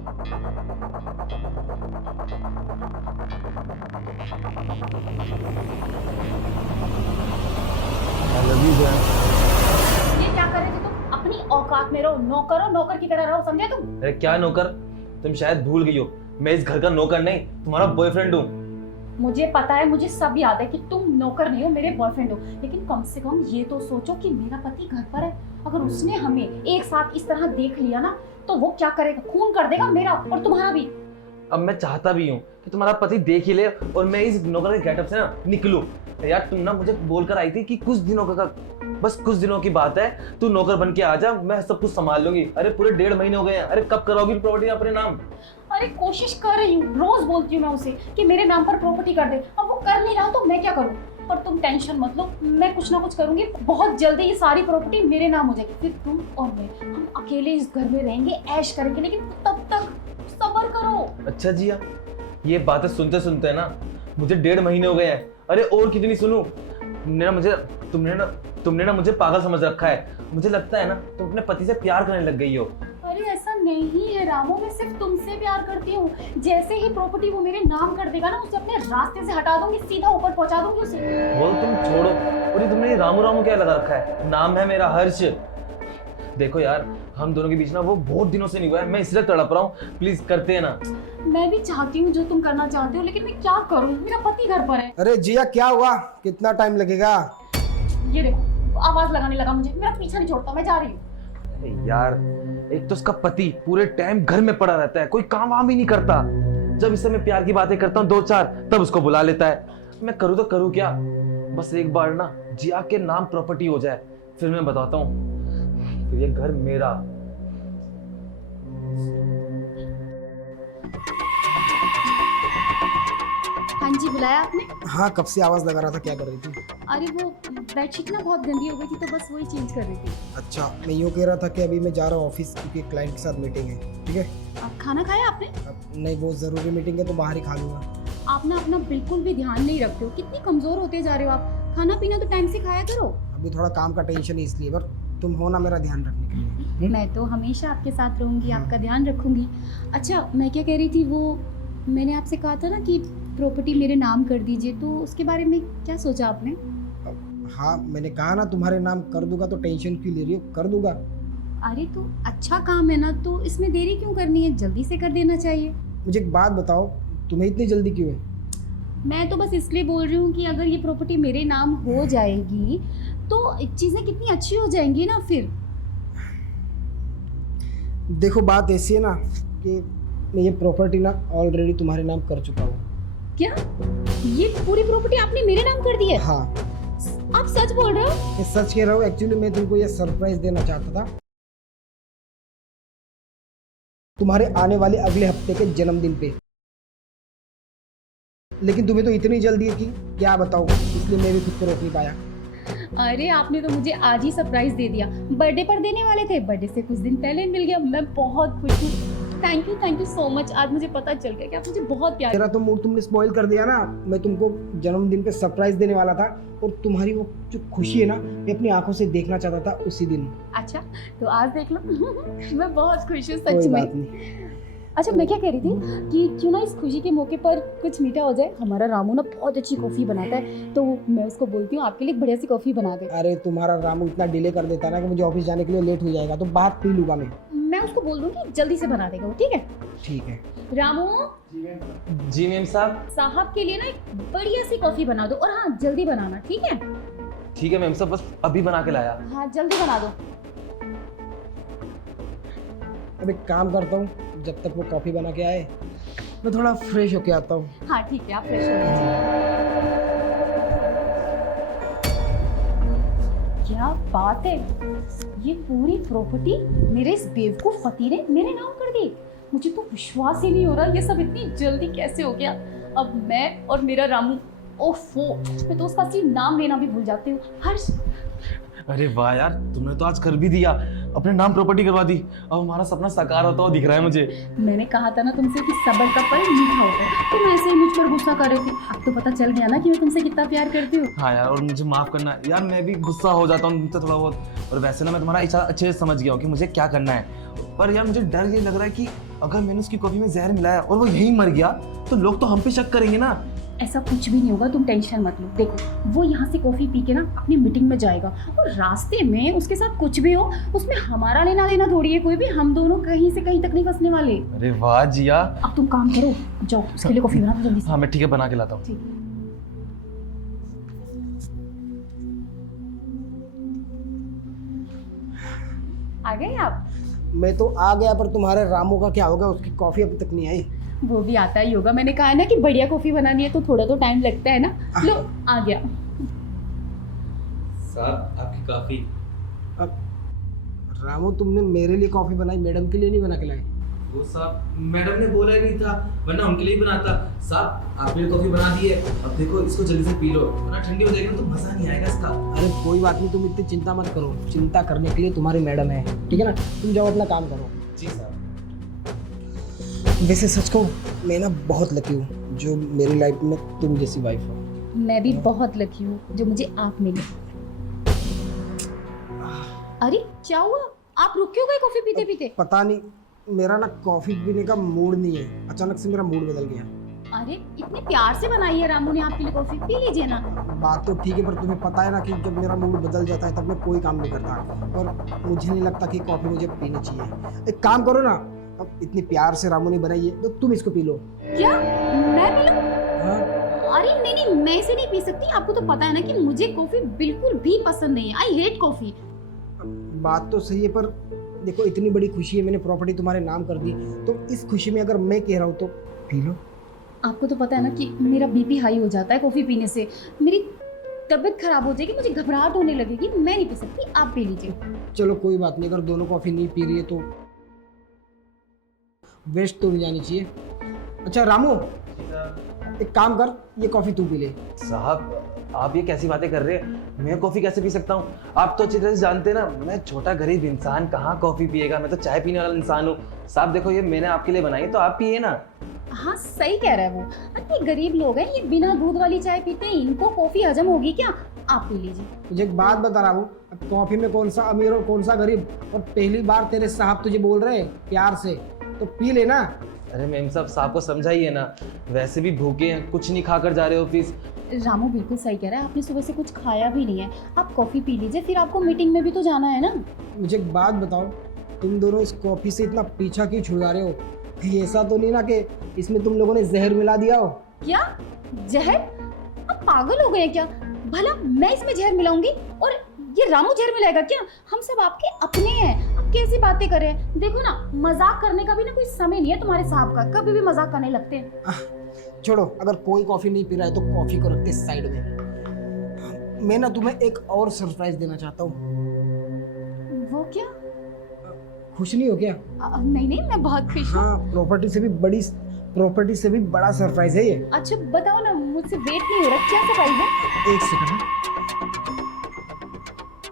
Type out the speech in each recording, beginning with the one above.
I love you, जान। ये क्या कर रहे थे तुम? अपनी औकात में रहो, नौकर हो, नौकर की तरह रहो, समझे तुम? अरे क्या नौकर? तुम शायद भूल गई हो, मैं इस घर का नौकर नहीं, तुम्हारा बॉयफ्रेंड हूँ। मुझे पता है, मुझे सब याद है कि तुम नौकर नहीं हो, मेरे बॉयफ्रेंड हो, लेकिन कम से कम ये तो सोचो कि मेरा पति घर पर है। अगर उसने हमें एक साथ इस तरह देख लिया ना, तो वो क्या करेगा? खून कर देगा मेरा और तुम्हारा भी। अब मैं चाहता भी हूँ कि तुम्हारा पति देख ही ले और मैं इस नौकर के गेटअप से ना निकलूं। यार तुम ना मुझे बोलकर आई थी कि कुछ दिनों का बस कुछ दिनों की बात है, तू नौकर बन के आ जा, मैं सब कुछ संभाल लूंगी। अरे पूरे 1.5 महीने हो गए हैं। अरे कब करोगी प्रॉपर्टी अपने नाम? अरे कोशिश कर रही हूँ, रोज बोलती हूँ मैं उसे कि मेरे नाम पर प्रॉपर्टी कर दे। अब वो कर नहीं रहा तो मैं क्या करूँ? पर तुम टेंशन मत लो, मैं कुछ ना कुछ करूंगी। बहुत जल्दी ये सारी प्रॉपर्टी मेरे नाम हो जाएगी, फिर तुम और मैं हम अकेले इस घर में रहेंगे, ऐश करेंगे, लेकिन तब तक सब्र करो। अच्छा जिया, ये बातें सुनते सुनते ना मुझे 1.5 महीने हो गए हैं। अरे और कितनी सुनूं? तुमने ना मुझे पागल समझ रखा है। मुझे लगता है ना तुम अपने पति से प्यार करने लग गई हो। अरे ऐसा नहीं है रामू, मैं सिर्फ तुमसे प्यार करती हूँ। जैसे ही प्रॉपर्टी वो मेरे नाम कर देगा ना, उसे अपने रास्ते से हटा दूंगी, सीधा ऊपर पहुंचा दूंगी उसे। वो तुम छोड़ो, और ये तुमने रामू रामू क्या लगा रखा है? नाम है मेरा हर्ष। देखो यार, हम दोनों के बीच ना वो बहुत दिनों से नहीं हुआ है, मैं इसलिए तड़प रहा हूँ। प्लीज करते हैं ना। मैं भी चाहती हूँ जो तुम करना चाहते हो, लेकिन मैं क्या करूँ? मेरा पति घर पर है। अरे जिया क्या हुआ? कितना टाइम लगेगा? ये देखो, आवाज लगाने लगा मुझे, मेरा पीछा नहीं छोड़ता, मैं जा रही हूँ। अरे यार, एक तो उसका पति पूरे टाइम घर में पड़ा रहता है, कोई काम वाम ही नहीं करता। जब इससे मैं प्यार की बातें करता हूँ 2-4, तब उसको बुला लेता है। मैं करूँ तो करूँ क्या? बस एक बार ना जिया के नाम प्रॉपर्टी हो जाए, फिर मैं बताता हूँ, फिर ये घर मेरा। हाँ जी, बुलाया आपने? हाँ, कब से आवाज लगा रहा था, क्या कर रही थी? अरे वो बेडशीट ना बहुत गंदी हो गई थी, तो बस वही चेंज कर रही थी। अच्छा, मैं यूँ कह रहा था कि अभी मैं जा रहा हूँ ऑफिस, क्योंकि क्लाइंट के साथ मीटिंग है। ठीक है? आप खाना खाया आपने? अब नहीं, बहुत ज़रूरी मीटिंग है तो बाहर ही खा लूँगा। आप ना अपना बिल्कुल भी ध्यान नहीं रखते हो, कितनी कमजोर होते जा रहे हो आप। खाना पीना तो टाइम से खाया करो। अभी थोड़ा काम का टेंशन है इसलिए, पर तुम हो ना मेरा ध्यान रखने के लिए। मैं तो हमेशा आपके साथ रहूंगी, आपका ध्यान रखूंगी। अच्छा, मैं क्या कह रही थी, वो मैंने आपसे कहा था ना कि प्रॉपर्टी मेरे नाम कर दीजिए, तो उसके बारे में क्या सोचा आपने? हाँ, मैंने कहा ना तुम्हारे नाम कर दूंगा, तो टेंशन क्यों ले रही हो? कर दूंगा। अरे तो अच्छा काम है ना, तो इसमें देरी क्यों करनी है? जल्दी से कर देना चाहिए। मुझे एक बात बताओ, तुम्हें इतनी जल्दी क्यों है? मैं तो बस इसलिए बोल रही हूँ कि अगर ये प्रॉपर्टी मेरे नाम हो जाएगी तो चीज़ें कितनी अच्छी हो जाएंगी ना फिर। देखो, बात ऐसी है ना कि मैं ये प्रॉपर्टी ना ऑलरेडी तुम्हारे नाम कर चुका हूँ। क्या? ये पूरी प्रॉपर्टी आपने मेरे नाम कर दी है? हाँ, आप सच बोल रहे हो? मैं सच कह रहा हूँ। एक्चुअली मैं तुमको ये सरप्राइज देना चाहता था, तुम्हारे आने वाले अगले हफ्ते के जन्मदिन पे। लेकिन तुम्हें तो इतनी जल्दी है कि क्या बताऊँ, इसलिए मैं भी खुद को रोक नहीं पाया। अरे आपने तो मुझे आज ही सरप्राइज दे दिया। बर्थडे पर देने वाले थे, बर्थडे से कुछ दिन पहले मिल गया। मैं बहुत खुश हूँ। Thank you so much. आज मुझे पता चल गया कि आप मुझे बहुत प्यार। तेरा तो मूड तुमने स्पॉइल कर दिया ना। मैं तुमको जन्मदिन पे सरप्राइज देने वाला था, और तुम्हारी वो जो खुशी है ना, मैं अपनी आंखों से देखना चाहता था उसी दिन। अच्छा, तो आज देख लो। मैं बहुत खुश हूँ सच कोई में। बात नहीं। अच्छा, मैं क्या कह रही थी कि क्यों ना इस खुशी के मौके पर कुछ मीठा हो जाए। हमारा रामू ना बहुत अच्छी कॉफ़ी बनाता है, तो मैं उसको बोलती हूँ आपके लिए बढ़िया सी कॉफ़ी बना दे। अरे तुम्हारा रामू इतना डिले कर देता है ना कि मुझे ऑफिस जाने के लिए लेट हो जाएगा, तो बात पी लूंगा मैं उसको बोल दूँगी जल्दी से बना देगा वो, ठीक है? ठीक है। रामू जी मैम साहब। साहब के लिए ना एक बढ़िया सी कॉफ़ी बना दो, और हाँ जल्दी बनाना, ठीक है? ठीक है मैम साहब, बस अभी बना के लाया। हाँ जल्दी बना दो। अब एक काम करता हूँ, जब तक वो कॉफ़ी बना के आए मैं थोड़ा फ्रेश होके आता हूँ। हाँ ठीक है, आप फ्रेश हो लीजिए। क्या बात है, ये पूरी प्रॉपर्टी मेरे इस बेवकूफ पति ने मेरे नाम कर दी। मुझे तो विश्वास ही नहीं हो रहा, ये सब इतनी जल्दी कैसे हो गया। अब मैं और मेरा रामू, ओफो, मैं तो उसका असली नाम लेना भी भूल जाती हूँ। हर्ष। अरे वाह यार, तुमने तो आज कर भी दिया, अपने नाम प्रॉपर्टी करवा दी। अब हमारा सपना साकार होता हुआ दिख रहा है मुझे। मैंने कहा था ना तुमसे कि सब्र का फल मीठा होता है, तुम ऐसे ही मुझ पर गुस्सा कर रहे थे। अब तो पता चल गया ना कि मैं तुमसे कितना प्यार करती हूँ। हाँ यार, और मुझे माफ करना यार, मैं भी गुस्सा हो जाता हूँ तुमसे थोड़ा बहुत। और वैसे ना मैं तुम्हारा इच्छा अच्छे से समझ गया हूँ कि मुझे क्या करना है। पर यार मुझे डर ये लग रहा है कि अगर मैंने उसकी कॉफी में जहर मिलाया और वो यहीं मर गया तो लोग तो हम पे शक करेंगे ना। ऐसा कुछ भी नहीं होगा, तुम टेंशन मत लो। देखो वो यहाँ से कॉफी पी के ना अपनी मीटिंग में जाएगा और रास्ते में उसके साथ कुछ भी हो उसमें हमारा लेना देना थोड़ी है कोई भी, हम दोनों कहीं से कहीं तक नहीं फंसने वाले। अरे वाह जिया। अब तुम काम करो, जाओ उसके लिए कॉफी बना दो जल्दी से। हाँ मैं ठीक है बना के लाता हूँ। ठीक। आ गए आप? मैं तो आ गया, पर तुम्हारे रामू का क्या होगा? उसकी कॉफी अभी तक नहीं आई। वो भी आता ही होगा, मैंने कहा है ना कि बढ़िया कॉफी बनानी है तो थोड़ा तो टाइम लगता है ना। लो आ गया। साहब आपकी कॉफी। अब रामू, तुमने मेरे लिए कॉफी बनाई, मैडम के लिए नहीं बना के लाए? वो साहब मैडम ने बोला ही नहीं था, वरना उनके लिए ही बनाता। साहब आपने कॉफी बना दी है, अब देखो इसको जल्दी से पी लो, वरना ठंडी हो जाएगी तो मजा नहीं आएगा इसका। अरे कोई बात नहीं, तुम इतनी चिंता मत करो। चिंता करने के लिए तुम्हारी मैडम है, ठीक है ना? तुम जाओ अपना काम करो। जी साहब। वैसे सच कहूँ, मैं ना बहुत लकी हूँ जो मेरी लाइफ में तुम जैसी वाइफ हो। मैं भी बहुत लकी हूँ जो मुझे आप मिली। अरे क्या हुआ, आप रुक क्यों गए कॉफी पीते पीते? पता नहीं, मेरा ना कॉफी पीने का मूड नहीं है, अचानक से मेरा मूड बदल गया। अरे इतने प्यार से बनाई है रामू ने आपके लिए कॉफी, पी लीजिए ना। बात तो ठीक है, पर तुम्हें पता है ना कि जब मेरा मूड बदल जाता है तब मैं कोई काम नहीं करता, और मुझे नहीं लगता कि कॉफी मुझे पीनी चाहिए। एक काम करो ना, अब इतनी प्यार से रामू ने बनाई है तो तुम इसको पी लो। क्या मैं पी लूं? हाँ? अरे नहीं, मैं इसे नहीं पी सकती। आपको तो पता है ना कि मुझे कॉफी बिल्कुल भी पसंद नहीं है। I hate coffee. बात तो सही है, पर देखो इतनी बड़ी खुशी है, मैंने प्रॉपर्टी तुम्हारे नाम कर दी, तो इस खुशी में अगर मैं कह रहा हूँ तो पी लो। आपको तो पता है ना कि मेरा बीपी हाई हो जाता है कॉफी पीने से, मेरी तबीयत खराब हो जाएगी, मुझे घबराहट होने लगेगी, मैं नहीं पी सकती, आप पी लीजिए। चलो कोई बात नहीं, अगर दोनों कॉफ़ी नहीं पी रही है तो वेस्ट तो नहीं जानी चाहिए। अच्छा रामू, एक काम कर, ये कॉफ़ी तू पी ले। साहब आप ये कैसी बातें कर रहे हैं? मैं कॉफी कैसे पी सकता हूँ? आप तो अच्छी तरह से जानते हैं ना, मैं छोटा गरीब इंसान कहाँ कॉफी पिएगा, मैं तो चाय पीने वाला इंसान हूँ। साहब देखो ये मैंने आपके लिए बनाई है तो आप पिए ना। हाँ सही कह रहा है वो। अरे ये गरीब लोग हैं, ये बिना दूध वाली चाय पीते हैं, इनको कॉफी हजम होगी क्या? आप पी लीजिए। मुझे एक बात बता रहा हूँ, कॉफ़ी में कौन सा अमीर और कौन सा गरीब, और पहली बार तेरे साहब तुझे बोल रहे हैं प्यार से, तो पी लेना। अरे मैम साहब को समझाइए ना, वैसे भी भूखे हैं, कुछ नहीं खाकर जा रहे ऑफिस। रामू बिल्कुल सही कह रहा है, आपने सुबह से कुछ खाया भी नहीं है, आप कॉफी पी लीजिए, फिर आपको मीटिंग में भी तो जाना है ना। मुझे एक बात बताओ, तुम दोनों इस कॉफ़ी से इतना पीछा क्यों छुड़ा रहे हो? कहीं ऐसा तो नहीं ना कि इसमें तुम लोगों ने जहर मिला दिया हो? क्या जहर? आप पागल हो गए क्या? भला मैं इसमें जहर मिलाऊंगी और ये रामू जहर मिलाएगा क्या? हम सब आपके अपने हैं, आप कैसी बातें कर रहे हैं? देखो ना, मजाक करने का भी ना कोई समय नहीं है तुम्हारे साहब का, कभी भी मजाक करने लगते हैं। छोड़ो, अगर कोई कॉफ़ी नहीं पी रहा है तो कॉफ़ी को रखते साइड में। मैं ना तुम्हें एक और सरप्राइज देना चाहता हूँ। वो क्या? खुश नहीं हो क्या? नहीं, मैं बहुत खुश हूँ। हाँ, प्रॉपर्टी से भी बड़ा सरप्राइज है ये। अच्छा बताओ ना, मुझसे वेट नहीं हो रहा, क्या सरप्राइज है? एक सेकंड,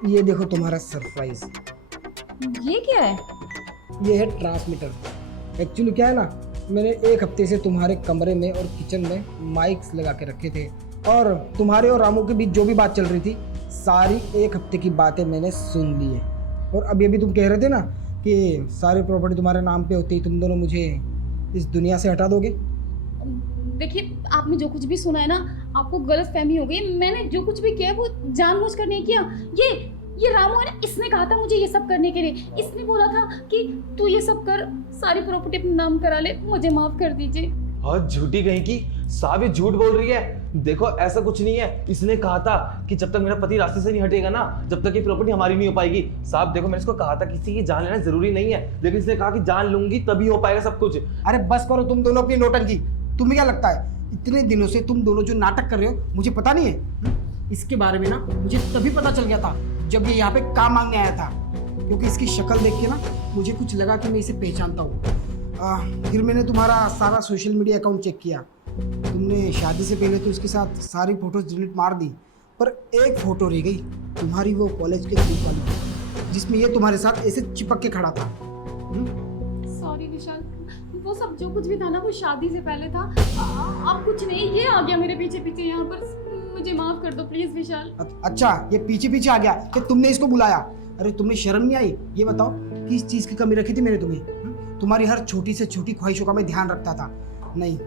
ये देखो तुम्हारा सरप्राइज। ये क्या है? ये है ट्रांसमीटर। एक्चुअली क्या है ना, मैंने एक हफ्ते से तुम्हारे कमरे में और किचन में माइक्स लगा के रखे थे, और तुम्हारे और रामू के बीच जो भी बात चल रही थी, सारी एक हफ्ते की बातें मैंने सुन ली है। और अभी तुम कह रहे थे ना कि सारी प्रॉपर्टी तुम्हारे नाम पे होती, तुम दोनों मुझे इस दुनिया से हटा दोगे। देखिए, आपने जो कुछ भी सुना है ना, आपको गलत फहमी हो गई। मैंने जो कुछ भी किया वो जानबूझकर नहीं किया। ये रामू है ना, इसने कहा था मुझे ये सब करने के लिए। इसने बोला था कि तू ये सब कर, सारी प्रॉपर्टी अपने नाम करा ले, मुझे माफ कर दीजिए। और झूठी कहीं की, साहब ये झूठ बोल रही है। देखो ऐसा कुछ नहीं है, इसने कहा था कि जब तक मेरा पति रास्ते से नहीं हटेगा ना, जब तक ये प्रॉपर्टी हमारी नहीं हो पाएगी। साहब देखो, मैंने इसको कहा था किसी की जान लेना जरूरी नहीं है, लेकिन इसने कहा कि जान लूंगी तभी हो पाएगा सब कुछ। अरे बस करो तुम दोनों अपनी नौटंकी। तुम्हें क्या लगता है इतने दिनों से तुम दोनों जो नाटक कर रहे हो, मुझे पता नहीं है? इसके बारे में ना मुझे तभी पता चल गया था जब ये यहाँ पे काम मांगने आया था, क्योंकि इसकी शक्ल देख के ना मुझे कुछ लगा कि मैं इसे पहचानता हूँ। फिर मैंने तुम्हारा सारा सोशल मीडिया अकाउंट चेक किया। तुमने शादी से पहले तो उसके साथ सारी फोटोज डिलीट मार दी, पर एक फ़ोटो रह गई, तुम्हारी वो कॉलेज के ग्रुप वाली, जिसमें ये तुम्हारे साथ ऐसे चिपक के खड़ा था। सॉरी विशाल, वो सब जो कुछ भी था ना वो शादी से पहले था। अब कुछ नहीं, ये आ गया मेरे पीछे पीछे यहाँ पर, मुझे माफ कर दो प्लीज विशाल। अच्छा, ये पीछे पीछे आ गया कि तुमने इसको बुलाया? अरे तुमने शर्म नहीं आई? ये बताओ किस चीज़ की कमी रखी थी मैंने तुम्हें? तुम्हारी हर छोटी से छोटी ख्वाहिशों का मैं ध्यान रखता था। नहीं,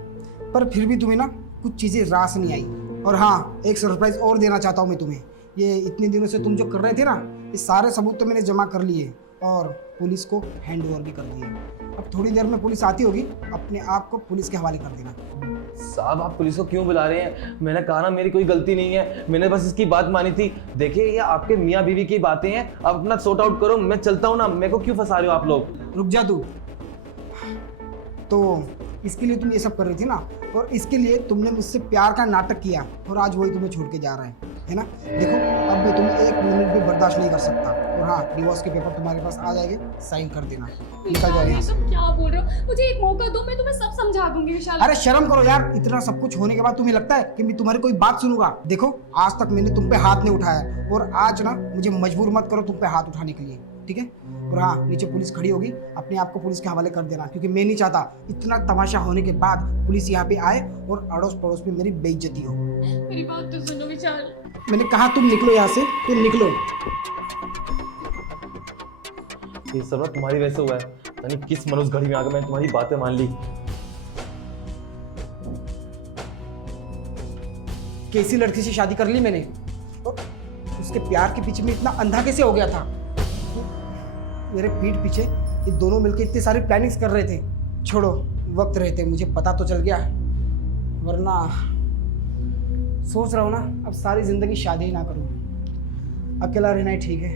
पर फिर भी तुम्हें ना कुछ चीज़ें रास नहीं आई। और हाँ, एक सरप्राइज़ और देना चाहता हूँ मैं तुम्हें। ये इतने दिनों से तुम जो कर रहे थे ना, ये सारे सबूत तो मैंने जमा कर लिए और पुलिस को हैंड ओवर भी कर दिए। अब थोड़ी देर में पुलिस आती होगी, अपने आप को पुलिस के हवाले कर देना। साहब आप पुलिस को क्यों बुला रहे हैं? मैंने कहा ना मेरी कोई गलती नहीं है, मैंने बस इसकी बात मानी थी। देखिए ये आपके मियाँ बीवी की बातें हैं, आप अपना सॉर्ट आउट करो, मैं चलता हूँ ना। मेरे को क्यों फंसा रहे हो आप लोग? रुक जा तू। तो इसके लिए तुम ये सब कर रही थी ना, और इसके लिए तुमने मुझसे प्यार का नाटक किया और आज वही तुम्हें छोड़ के जा रहा है ना। देखो अब मैं तुम्हें एक मिनट भी बर्दाश्त नहीं कर सकता। और हाँ, डिवोर्स के पेपर तुम्हारे पास आ जाएंगे, साइन कर देना, निकल जाओ यहाँ से। तुम क्या बोल रहे हो? मुझे एक मौका दो, मैं तुम्हें सब समझा दूंगी विशाल। अरे शर्म करो यार, इतना सब कुछ होने के बाद तुम्हें लगता है कि मैं तुम्हारी कोई बात सुनूंगा? देखो आज तक मैंने तुम पे हाथ नहीं उठाया, और आज ना मुझे मजबूर मत करो तुम पे हाथ उठाने के लिए, ठीक है? और हाँ, नीचे पुलिस खड़ी होगी, अपने आप को पुलिस के हवाले कर देना, क्योंकि मैं नहीं चाहता इतना तमाशा होने के बाद पुलिस यहाँ पे आए और अड़ोस पड़ोस में मेरी बेइज्जती हो। मेरी बात तो सुनो विशाल। मैंने कहा तुम निकलो यहाँ से, तुम निकलो। ये सब ना तुम्हारी वजह से हुआ है। यानी किस मनुष्य घड़ी में आकर मैंने तुम्हारी बातें मान ली। कैसी लड़की से शादी कर ली मैंने, और उसके प्यार के पीछे में इतना अंधा कैसे हो गया था? मेरे पीठ पीछे ये दोनों मिलकर इतनी सारी प्लानिंग्स कर रहे थे। छोड़ो, वक्त रहते मुझे पता तो चल गया, वरना सोच रहा हूँ ना अब सारी जिंदगी शादी ही ना करूँ, अकेला रहना ही ठीक है।